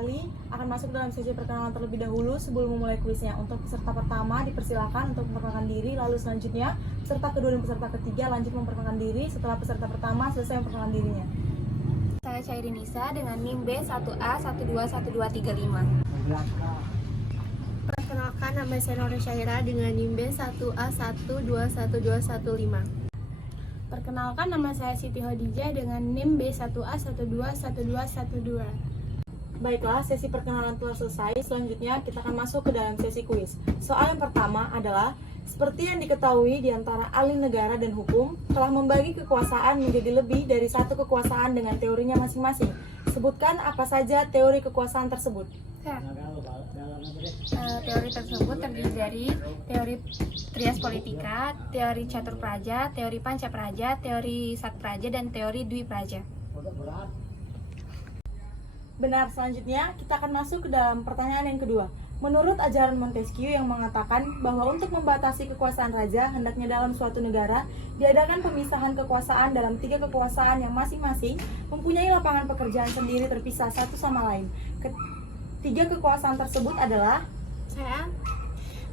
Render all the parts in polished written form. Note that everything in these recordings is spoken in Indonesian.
kali akan masuk dalam sesi perkenalan terlebih dahulu sebelum memulai kuisnya. Untuk peserta pertama dipersilakan untuk memperkenalkan diri, lalu selanjutnya peserta kedua dan peserta ketiga lanjut memperkenalkan diri setelah peserta pertama selesai memperkenalkan dirinya. Saya Syahri Nisa dengan NIM B1A121235. Perkenalkan, nama saya Nora Syaira dengan NIM B1A121215. Perkenalkan, nama saya Siti Hodijah dengan NIM B1A121212. Baiklah, sesi perkenalan telah selesai. Selanjutnya kita akan masuk ke dalam sesi kuis. Soal yang pertama adalah, seperti yang diketahui di antara ahli negara dan hukum telah membagi kekuasaan menjadi lebih dari satu kekuasaan dengan teorinya masing-masing. Sebutkan apa saja teori kekuasaan tersebut. Teori tersebut terdiri dari teori Trias Politika, teori Catur Praja, teori Panca Praja, teori Sat Praja, dan teori Dwi Praja. Benar, selanjutnya kita akan masuk ke dalam pertanyaan yang kedua. Menurut ajaran Montesquieu yang mengatakan bahwa untuk membatasi kekuasaan raja, hendaknya dalam suatu negara diadakan pemisahan kekuasaan dalam 3 kekuasaan yang masing-masing mempunyai lapangan pekerjaan sendiri terpisah satu sama lain. Ketiga kekuasaan tersebut adalah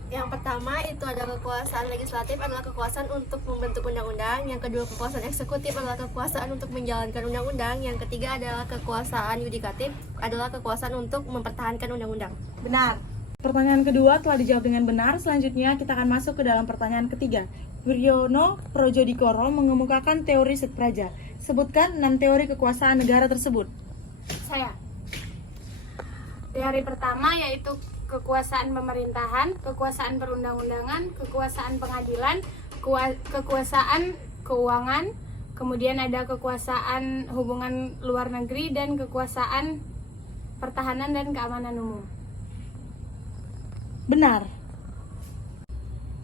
Yang pertama itu ada kekuasaan legislatif, adalah kekuasaan untuk membentuk undang-undang. Yang kedua, kekuasaan eksekutif adalah kekuasaan untuk menjalankan undang-undang. Yang ketiga adalah kekuasaan yudikatif, adalah kekuasaan untuk mempertahankan undang-undang. benar. Pertanyaan kedua telah dijawab dengan benar. Selanjutnya kita akan masuk ke dalam pertanyaan ketiga. Wiryono Projodikoro mengemukakan teori Sat Praja. Sebutkan 6 teori kekuasaan negara tersebut. Saya. Teori pertama yaitu kekuasaan pemerintahan, kekuasaan perundang-undangan, kekuasaan pengadilan, kekuasaan keuangan, kemudian ada kekuasaan hubungan luar negeri, dan kekuasaan pertahanan dan keamanan umum. Benar.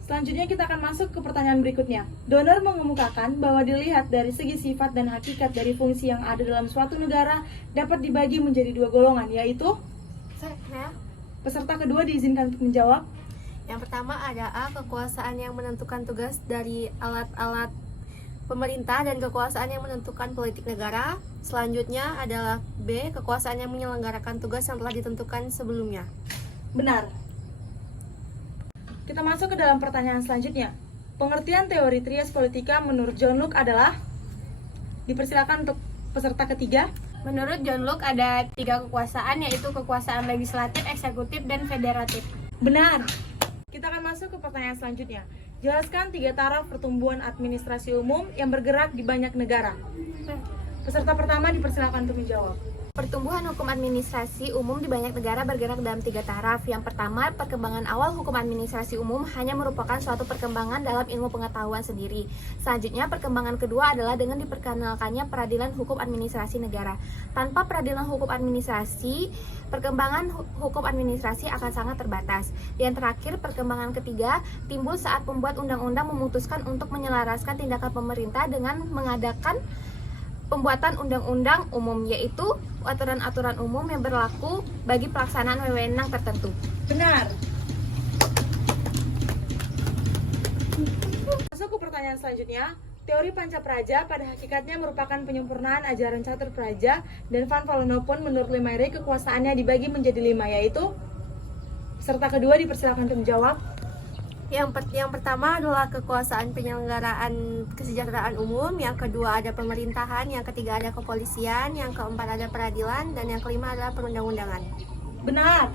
Selanjutnya kita akan masuk ke pertanyaan berikutnya. Donor mengemukakan bahwa dilihat dari segi sifat dan hakikat dari fungsi yang ada dalam suatu negara dapat dibagi menjadi 2 golongan, yaitu Saya. peserta kedua diizinkan untuk menjawab. Yang pertama ada A, kekuasaan yang menentukan tugas dari alat-alat pemerintah dan kekuasaan yang menentukan politik negara. Selanjutnya adalah B, kekuasaan yang menyelenggarakan tugas yang telah ditentukan sebelumnya. Benar. Kita masuk ke dalam pertanyaan selanjutnya. Pengertian teori Trias Politika menurut John Locke adalah? Dipersilakan untuk peserta ketiga. Menurut John Locke ada 3 kekuasaan, yaitu kekuasaan legislatif, eksekutif, dan federatif. Benar. Kita akan masuk ke pertanyaan selanjutnya. Jelaskan 3 taraf pertumbuhan administrasi umum yang bergerak di banyak negara. Peserta pertama dipersilakan untuk menjawab. Pertumbuhan hukum administrasi umum di banyak negara bergerak dalam 3 taraf. Yang pertama, perkembangan awal hukum administrasi umum hanya merupakan suatu perkembangan dalam ilmu pengetahuan sendiri. Selanjutnya, perkembangan kedua adalah dengan diperkenalkannya peradilan hukum administrasi negara. Tanpa peradilan hukum administrasi, perkembangan hukum administrasi akan sangat terbatas. Yang terakhir, perkembangan ketiga timbul saat pembuat undang-undang memutuskan untuk menyelaraskan tindakan pemerintah dengan mengadakan pembuatan undang-undang umum, yaitu aturan-aturan umum yang berlaku bagi pelaksanaan wewenang tertentu. Benar. Masuk ke pertanyaan selanjutnya. Teori Panca Praja pada hakikatnya merupakan penyempurnaan ajaran Catur Praja, dan Van Vollenhoven menurut Lemayre kekuasaannya dibagi menjadi 5, yaitu peserta kedua dipersilakan untuk menjawab. Yang pertama adalah kekuasaan penyelenggaraan kesejahteraan umum, yang kedua ada pemerintahan, yang ketiga ada kepolisian, yang keempat ada peradilan, dan yang kelima adalah perundang-undangan. Benar.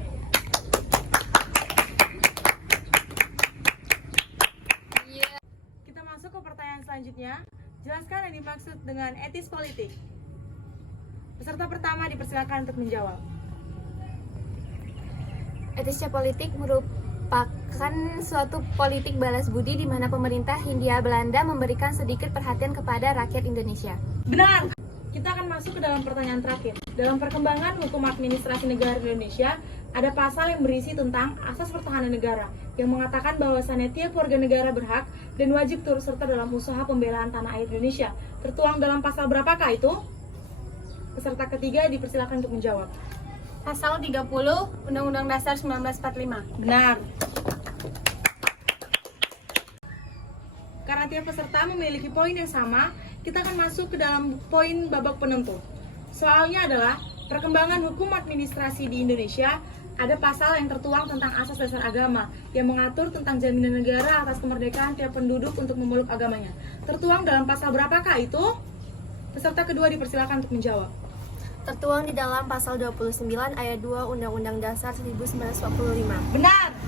Kita masuk ke pertanyaan selanjutnya. Jelaskan yang dimaksud dengan etis politik. Peserta pertama dipersilakan untuk menjawab. Etisnya politik merupakan suatu politik balas budi di mana pemerintah Hindia Belanda memberikan sedikit perhatian kepada rakyat Indonesia. Benar. Kita akan masuk ke dalam pertanyaan terakhir. Dalam perkembangan hukum administrasi negara Indonesia, ada pasal yang berisi tentang asas pertahanan negara yang mengatakan bahwasannya tiap warga negara berhak dan wajib turut serta dalam usaha pembelaan tanah air Indonesia. Tertuang dalam pasal berapakah itu? Peserta ketiga dipersilakan untuk menjawab. Pasal 30 Undang-Undang Dasar 1945. Benar. Karena tiap peserta memiliki poin yang sama, kita akan masuk ke dalam poin babak penentu. Soalnya adalah, perkembangan hukum administrasi di Indonesia, ada pasal yang tertuang tentang asas dasar agama yang mengatur tentang jaminan negara atas kemerdekaan tiap penduduk untuk memeluk agamanya. Tertuang dalam pasal berapakah itu? Peserta kedua dipersilakan untuk menjawab. Tertuang di dalam pasal 29 ayat 2 Undang-Undang Dasar 1945. Benar.